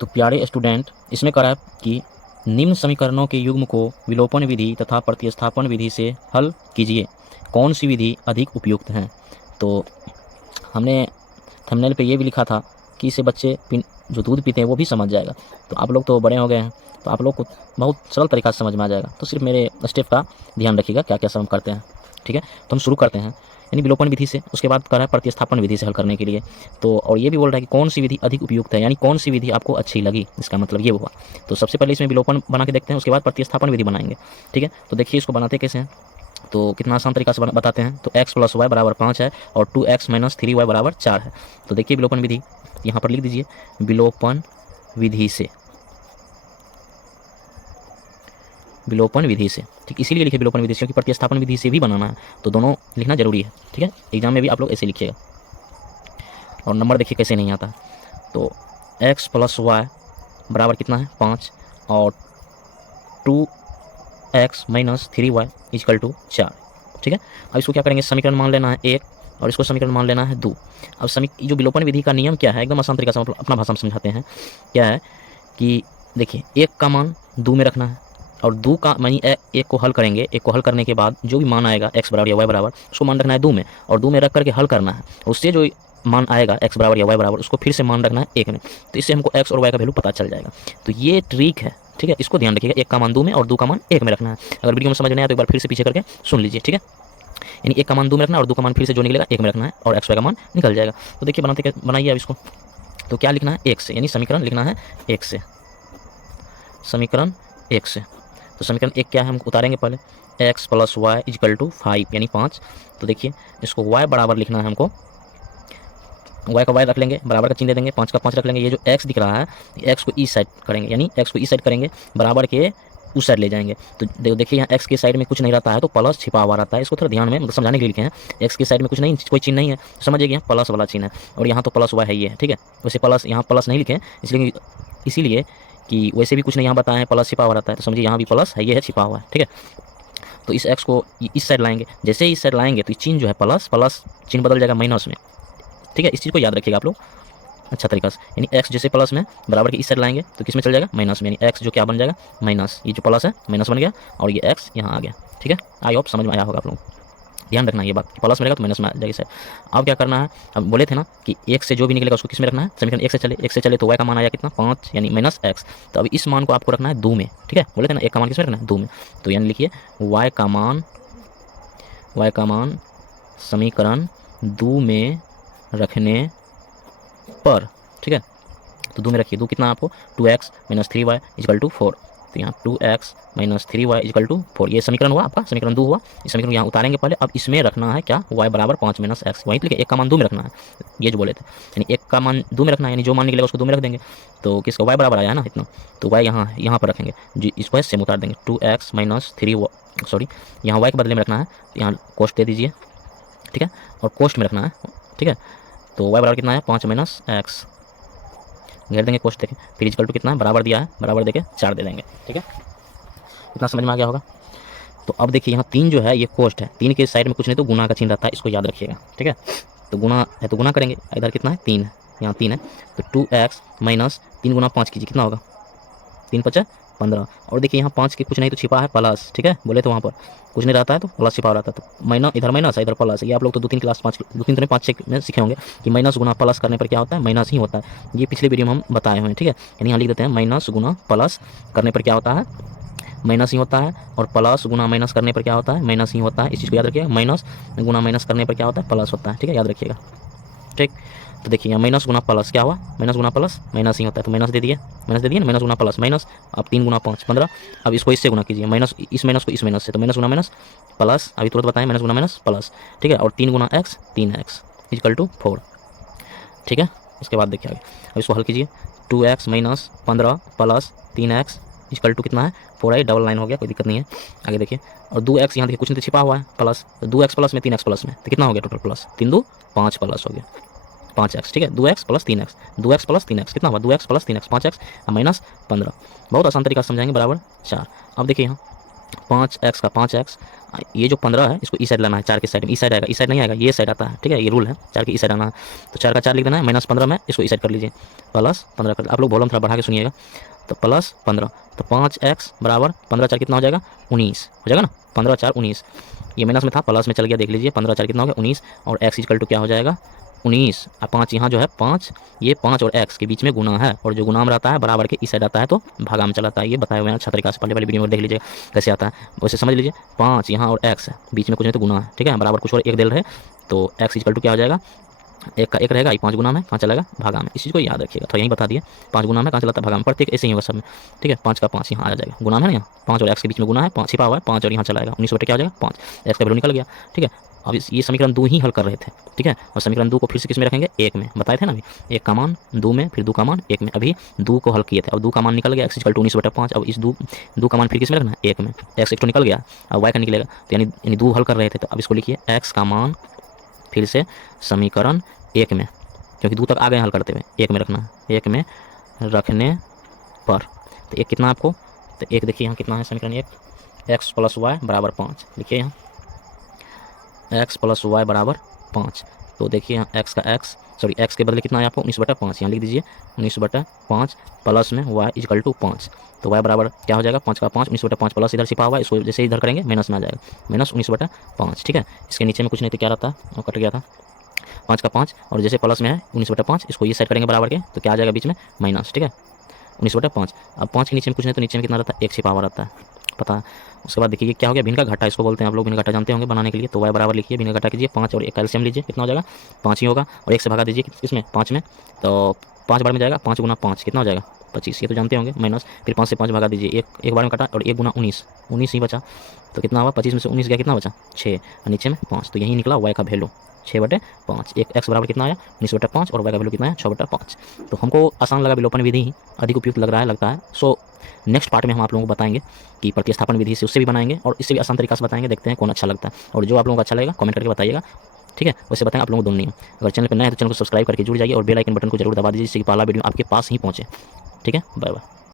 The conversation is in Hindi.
तो प्यारे स्टूडेंट, इसमें करा है कि निम्न समीकरणों के युग्म को विलोपन विधि तथा प्रतिस्थापन विधि से हल कीजिए, कौन सी विधि अधिक उपयुक्त है। तो हमने थंबनेल पे ये भी लिखा था कि इसे बच्चे जो दूध पीते हैं वो भी समझ जाएगा। तो आप लोग तो बड़े हो गए हैं, तो आप लोग को बहुत सरल तरीका से समझ में आ जाएगा। तो सिर्फ मेरे स्टेप का ध्यान रखिएगा, क्या क्या सब हम करते हैं। ठीक है, तो हम शुरू करते हैं यानी विलोपन विधि से, उसके बाद कर रहा है प्रतिस्थापन विधि से हल करने के लिए। तो और ये भी बोल रहा है कि कौन सी विधि अधिक उपयुक्त है, यानी कौन सी विधि आपको अच्छी लगी, इसका मतलब ये हुआ। तो सबसे पहले इसमें विलोपन बना के देखते हैं, उसके बाद प्रतिस्थापन विधि बनाएंगे। ठीक है, तो देखिए इसको बनाते कैसे हैं। तो कितना आसान तरीका से बताते हैं। तो x प्लस वाई बराबर 5 है और 2x माइनस 3y बराबर 4 है। तो देखिए विलोपन विधि यहाँ पर लिख दीजिए, विलोपन विधि से, विलोपन विधि से। ठीक, इसीलिए लिखे विलोपन विधि से क्योंकि प्रतिस्थापन विधि से भी बनाना है, तो दोनों लिखना जरूरी है। ठीक है, एग्जाम में भी आप लोग ऐसे लिखिएगा। और नंबर देखिए कैसे नहीं आता है। तो x प्लस वाई बराबर कितना है 5 और 2x minus 3y is equal to 4। ठीक है, अब इसको क्या करेंगे, समीकरण मान लेना है 1 और इसको समीकरण मान लेना है 2। अब जो विलोपन विधि का नियम क्या है, एकदम आसान तरीका से अपना भाषा में समझाते हैं। क्या है कि देखिए, एक का मान 2 में रखना है और 2 का मानी एक को हल करेंगे, एक को हल करने के बाद जो भी मान आएगा x बराबर या y बराबर, उसको मान रखना है 2 में और 2 में रख करके हल करना है। उससे जो मान आएगा x बराबर या y बराबर, उसको फिर से मान रखना है 1 में। तो इससे हमको x और y का वैल्यू पता चल जाएगा। तो ये ट्रिक है। ठीक है, इसको ध्यान रखिएगा, एक का मान 2 में और 2 का मान 1 में रखना है। अगर वीडियो में समझ नहीं आया तो एक बार फिर से पीछे करके सुन लीजिए। ठीक है, यानी एक का मान 2 में रखना और 2 का मान फिर से जो निकलेगा 1 में रखना है और x y का मान निकल जाएगा। तो देखिए बनाइए अब इसको। तो क्या लिखना है, 1 से, यानी समीकरण लिखना है 1 से, समीकरण 1 से। तो समीकरण 1 क्या है, हम उतारेंगे पहले, x plus Y is equal to 5 यानी 5। तो देखिए इसको y बराबर लिखना है हमको, y का y रख लेंगे, बराबर का चिन्ह दे देंगे, 5 का 5 रख लेंगे। ये जो x दिख रहा है, x को इस साइड करेंगे, यानी x को इस साइड करेंगे, बराबर के उस साइड ले जाएंगे। तो देखिए यहाँ x के साइड में कुछ नहीं रहता है तो प्लस छिपा हुआ रहता है। इसको थोड़ा ध्यान में मतलब समझाने के लिए लिखे हैं, x के साइड में कुछ नहीं, कोई चिन्ह नहीं है, समझिए कि यहाँ प्लस वाला चिन्ह है और यहाँ तो प्लस हुआ है ये है। ठीक है, वैसे प्लस यहाँ प्लस नहीं लिखे, इसीलिए कि वैसे भी कुछ नहीं यहाँ बताया है, प्लस छिपा हुआ रहता है, तो समझिए यहाँ भी प्लस है, ये है छिपा हुआ है। ठीक है, तो इस x को इस साइड लाएंगे, जैसे ही इस साइड लाएंगे तो चिन्ह जो है प्लस प्लस चिन्ह बदल जाएगा माइनस में। ठीक है, इस चीज़ को याद रखिएगा आप लोग अच्छा तरीका से, यानी x जैसे प्लस में बराबर के इस साइड लाएंगे तो किस में चल जाएगा, माइनस में, यानी x जो क्या बन जाएगा माइनस, ये जो प्लस है माइनस बन गया और ये x यहाँ आ गया। ठीक है, आई होप समझ में आया होगा आप लोग, ध्यान रखना ये बात, प्लस में रहेगा तो माइनस में आ जाएगी सर। अब क्या करना है, अब बोले थे ना कि 1 से जो भी निकलेगा उसको किस में रखना है, समीकरण 1 से चले, 1 से चले तो y का मान आया कितना 5 यानी माइनस x। तो अब इस मान को आपको रखना है 2 में। ठीक है, बोले थे ना 1 का मान किस में रखना है 2 में, तो यानी लिखिए y का मान समीकरण 2 में रखने पर। ठीक है, तो 2 में रखिए, 2 कितना आपको 2x minus 3y is equal to 4। तो यहाँ 2x minus 3y is equal to 4 ये समीकरण हुआ आपका, समीकरण 2 हुआ। इस समीकरण को यहाँ उतारेंगे पहले। अब इसमें रखना है क्या, y बराबर 5 माइनस x, वहीं लिखे 1 का मान 2 में रखना है, ये जो बोले थे, यानी 1 का मान 2 में रखना है, यानी जो मान निकलेगा उसको 2 में रख देंगे। तो किसका y बराबर आया है ना इतना, तो y यहाँ पर रखेंगे जी, इसको सेम उतार देंगे, 2x माइनस 3 सॉरी यहाँ y के बदले में रखना है, यहाँ कोष्ट दे दीजिए। ठीक है, और कोष्ट में रखना है। ठीक है, तो y बराबर कितना है 5 माइनस x, घेर देंगे कोष्ट देके, फिर इजकल टू कितना है बराबर दिया है, बराबर देके 4 दे देंगे। ठीक है, इतना समझ में आ गया होगा। तो अब देखिए यहाँ 3 जो है ये कोष्ट है, 3 के साइड में कुछ नहीं तो गुना का चिन्ह रहता है, इसको याद रखिएगा। ठीक है, तो गुना है तो गुना करेंगे, इधर कितना है 3 है, यहाँ 3 है, तो 2x माइनस 3 गुना 5 कीजिए, कितना होगा 3 5 15। और देखिए यहाँ 5 के कुछ नहीं तो छिपा है प्लस। ठीक है, बोले तो वहाँ पर कुछ नहीं रहता है तो प्लस छिपा रहता है, तो माइनस इधर माइनस है इधर प्लस है। ये आप लोग तो 2-3 क्लास 2-3 तो 5-6 में सीखे होंगे कि माइनस गुना प्लस करने पर क्या होता है, माइनस ही होता है। ये पिछले वीडियो में हम बताए हुए हैं। ठीक है, यानी यहाँ लिख देते हैं माइनस गुना प्लस करने पर क्या होता है, माइनस ही होता है, और प्लस गुना माइनस करने पर क्या होता है, माइनस ही होता है। इस चीज़ को याद रखिएगा, माइनस गुना माइनस करने पर क्या होता है, प्लस होता है। ठीक है, याद रखिएगा। ठीक, तो देखिए यहाँ माइनस गुना प्लस क्या हुआ, माइनस गुना प्लस माइनस ही होता है, तो माइनस दे दिए ना, माइनस गुना प्लस माइनस। अब 3 गुना 5 15। अब इसको इससे गुना कीजिए, माइनस इस माइनस को इस माइनस से, तो माइनस गुना माइनस प्लस, अभी तुरंत बताएं, माइनस गुना माइनस प्लस। ठीक है, और 3 गुना एक्स 3x इजकल टू 4। ठीक है, उसके बाद देखिए आगे, अब इसको हल कीजिए, 2x minus 15 plus 3x is equal to कितना है 4i, डबल लाइन हो गया, कोई दिक्कत नहीं है। आगे देखिए, और 2x यहाँ देखिए कुछ नहीं तो छिपा हुआ है प्लस, तो 2x प्लस में 3x प्लस में, तो कितना हो गया टोटल प्लस, 3 2 5 प्लस हो गया 5x। ठीक है, 2x plus 3x, 2x plus 3x कितना हुआ 2x plus 3x 5x minus 15। बहुत आसान तरीका से समझाएंगे, बराबर 4। अब देखिए यहाँ 5x का 5x, ये जो 15 है इसको इस साइड लाना है, 4 के साइड में, इस साइड आएगा, इस साइड नहीं आएगा, ये साइड आता है, ठीक है, ये रूल है, 4 के इस साइड आना है। तो 4 का 4 लिख देना है, -15 में इसको इस साइड कर लीजिए, +15 कर, आप लोग वॉल्यूम थोड़ा बढ़ा के सुनिएगा। तो +15, तो 5x बराबर 15 4 कितना हो जाएगा, 19 हो जाएगा ना, 15 4 19, ये माइनस में था प्लस में चल गया, देख लीजिए 15 4 कितना हो गया 19, और x इक्वल टू क्या हो जाएगा 19, अब 5 यहाँ जो है 5, ये 5 और x के बीच में गुना है, और जो गुना में रहता है बराबर के इस साइड आता है तो भागा में चला आता है, ये बताए हुए हैं अच्छा तरीका से, पहले वाली वीडियो में देख लीजिए कैसे आता है, वैसे समझ लीजिए। 5 यहाँ और x है, बीच में कुछ नहीं तो गुना है, ठीक है, बराबर कुछ और एक दिल रहे तो x इक्वल टू क्या हो जाएगा, एक का एक रहेगा, 5 गुना में कहाँ चलेगा, भागा में, इस चीज़ को याद रखिएगा, तो यहीं बता दिए 5 गुना में कहाँ चलाता है, भागा में, प्रत्येक ऐसे ही होगा सब में, ठीक है। 5 का 5 यहाँ आ जाएगा, गुना में ना, यहाँ 5 और x के बीच में गुना है, 5 छिपा हुआ है, 5 और यहाँ चलाएगा, 19 बटे क्या हो जाएगा 5, x का वैल्यू निकल गया, ठीक है। अब ये समीकरण 2 ही हल कर रहे थे, ठीक है, और समीकरण 2 को फिर से किस में रखेंगे, 1 में, बताए थे ना अभी, 1 का मान 2 में, फिर 2 का मान 1 में, अभी 2 को हल किए थे, अब 2 का मान निकल गया, x इक्वल टू 19/5, अब इस 2 का मान फिर किस में रखना है, 1 में, x एक तो निकल गया, अब y का निकलेगा, तो यानी 2 हल कर रहे थे, तो अब इसको लिखिए x का मान फिर से समीकरण 1 में, क्योंकि 2 तक आ गए हल करते हुए, 1 में रखना है, 1 में रखने पर, तो 1 कितना आपको, तो 1 देखिए यहाँ कितना है समीकरण 1, x + y = 5, लिखिए यहाँ x + y = 5, तो देखिए यहाँ x के बदले कितना है आपको 19/5, यहाँ लिख दीजिए 19/5 प्लस में y = 5, तो y बराबर क्या हो जाएगा 5 का 5, 19/5 प्लस इधर छिपा हुआ है, इसको जैसे इधर करेंगे माइनस में आ जाएगा, -19/5, ठीक है। इसके नीचे में कुछ नहीं तो क्या रहता है, वो कट गया था, 5 का 5, और जैसे प्लस में है 19/5, इसको ये साइड करेंगे बराबर के, तो क्या आ जाएगा बीच में माइनस, ठीक है, 19/5। अब 5 के नीचे में कुछ नहीं तो नीचे में कितना रहता है, 1 छिपा हुआ रहता है, पता है। उसके बाद देखिए क्या हो गया, भिन्न का घटा इसको बोलते हैं, आप लोग भिन्न का घटा जानते होंगे बनाने के लिए, तो y बराबर लिखिए, भिन्न का घटा कीजिए, 5 और 1 कैल्शियम लीजिए, कितना हो जाएगा 5 ही होगा, और 1 से भगा दीजिए इसमें 5 में, तो 5 बार में जाएगा, 5 गुना 5 कितना हो जाएगा 25, ये तो जानते होंगे, माइनस फिर 5 से 5 भगा दीजिए, एक बार में कटा, और 1 गुना 19 ही बचा, तो कितना हुआ 25 में से 19 गया, कितना बचा 6, और नीचे में 5, तो यही निकला y का वैल्यू 6/5, एक x बराबर कितना आया 19/5, और y का वैल्यू कितना है 6/5। तो हमको आसान लगा, विलोपन विधि ही अधिक उपयुक्त लग रहा है, लगता है। सो नेक्स्ट पार्ट में हम आप लोगों को बताएंगे कि प्रतिस्थापन विधि से उससे भी बनाएंगे, और इससे भी आसान तरीका से बताएंगे, देखते हैं कौन अच्छा लगता है, और जो आप लोगों को अच्छा लगेगा कमेंट करके बताइएगा, ठीक है। वैसे बताएं आप लोगों को दोनों नहीं है, अगर चैनल पर नए हैं तो चैनल को सब्सक्राइब करके जुड़ जाइए, और बेल आइकन बटन को जरूर दबा दीजिए, जिससे कि पहला वीडियो आपके पास ही पहुंचे, ठीक है। Bye bye.